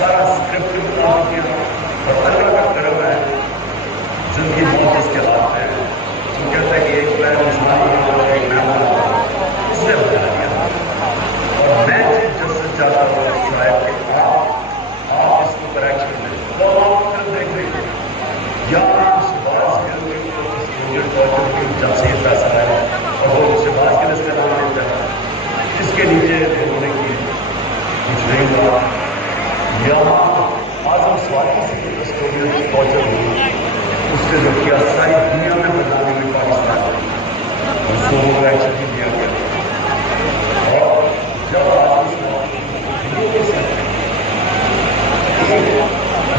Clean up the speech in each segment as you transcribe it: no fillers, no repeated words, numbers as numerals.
سارا اسکرپٹ کام کیا اور اللہ کا کرم ہے زندگی موت اس کے ہاتھ ہے. وہ کہتا ہے کہ ایک پلان ایک نام اس نے بتا دیا. اور میں جس سے چاہتا ہوں شاید کہ آپ اس کو کریکشن دیں تو آپ پھر دیکھ لیں یا شباز کے جب سے یہ پیسہ آیا اور وہ شباز کے رستے نام لیتا ہے اس کے نیچے ہونے کی کچھ نہیں ہوا. یہاں اعظم سواری سے کسٹوڈیل ٹارچر ہوئی اس نے جو کیا ساری دنیا میں بدنامی میں پاکستان اس کو وہ ایکشن بھی دیا گیا. اور جب اعظم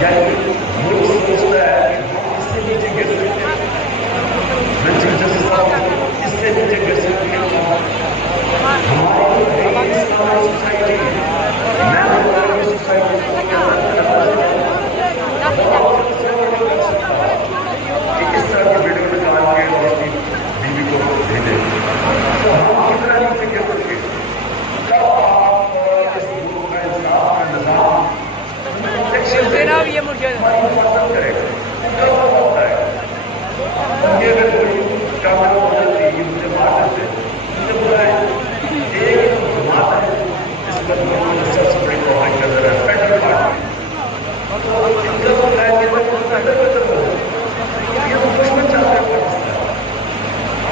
یعنی ملک سوچتا ہے کہ ہم اس سے نیچے گر سکتے ہیں اس سے نیچے گر سکتے ہیں ہماری سوسائٹی میں سوسائٹی اس طرح کی ویڈیو نکال کے اور اپنی بیوی کو بھیجے تو ہم کتنا نیچے گر سکتے کب آپ اس ملک کا انصاف کا نظام جناب یہ مجھے پسند کرے گا کب ہوتا ہے. یہ اگر کوئی کام ہو جاتی ہے مجھے مار دیتے مجھے بولا ہے ایک جماعت ہے جس پر لوگوں نے سب سے بڑی پروائڈ کر رہا ہے فیڈرل پارٹی ان کا تو ہے کہ وہ فیڈرل بچت ہو یہ تو دشمن چاہتے ہیں پاکستان.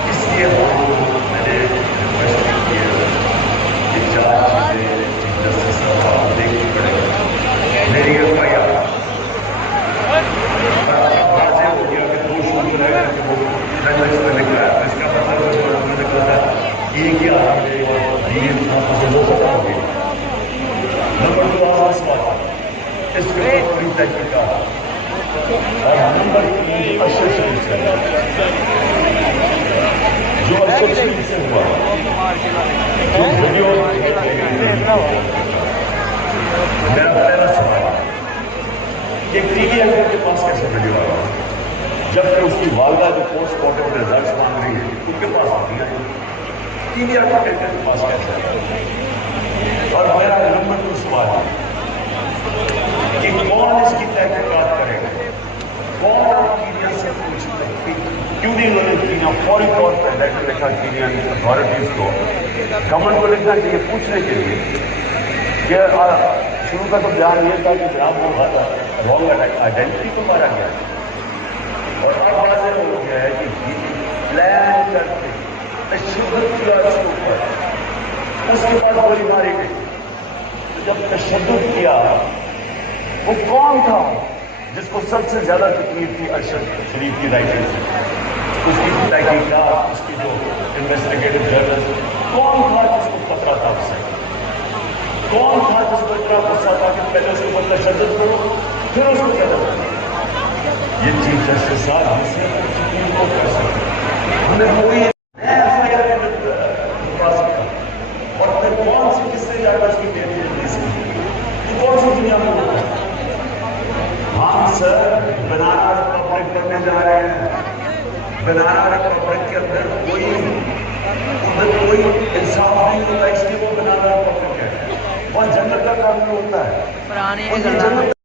اس لیے میں نے ریکویسٹ کی ہے کہ چار چیزیں چیف جسٹس صاحب دیکھنی پڑے گا. میری ایف آئی آر واضح ہو گیا کہ دو شعبے ہیں کہ وہ فیڈرلس میں نکلا ہے. اس کا مطلب میں نے کہا ایک ہی آدمی اور دین سے دو سطح ہو گئی. نمبر 2 آواز بات اس کے اوپر بڑی تحقیقات اور نمبر 3 ارشد شریف سے جو ارشد شریف سے ہوا جو ویڈیو میرا پہلا سوال ایک ٹی وی ایکٹر کے پاس کیسے ویڈیو آ رہا جبکہ اس کی والدہ جو پوسٹ مارٹم ریزلٹس مانگ رہی ہے ان کے پاس آتی ہے ٹی وی ایکٹر کے پاس کیسے آ رہا. اور میرا نمبر 2 سوال ہے کہ کون اس کی تحقیقات کرے گا کون کینیا سے پوچھتا ہے کیوں نہیں انہوں نے کینیا فوری طور پر لیٹر لکھا کینیا اتھارٹیز کو گورنمنٹ کو لکھنا چاہیے پوچھنے کے لیے کہ شروع کا تو بیان یہ تھا کہ جناب وہ رانگ آئیڈینٹی کو مارا گیا اور اب واضح ہو گیا ہے کہ پلان کرتے تشدد کیا اس کے اوپر اس کے بعد گولی ماری گئی. تو جب تشدد کیا وہ کون تھا جس کو سب سے زیادہ تکلیف تھی ارشد شریف کی رائٹنگ سے اس کی تحقیقات اس کی جو انویسٹیگیٹو جرنلسٹ کون تھا جس کو خطرہ تھا اس سے کون تھا جس کو اتنا غصہ تھا کہ پہلے اس کے اوپر تشدد کرو پھر اس کو کیا کرنا. یہ چیف جسٹس صاحب ہم سے کو کر سکتے ہمیں کوئی اور پھر کون سی کس سے زیادہ اس کی یہ کون سی دنیا میں ہوتا ہے. ہم سر بنانا ریپبلک بننے جا رہے ہیں. بنانا ریپبلک کے اندر کوئی انصاف نہیں ہوتا اس لیے وہ بنانا ریپبلک ہے. وہاں جنت کا قانون ہوتا ہے.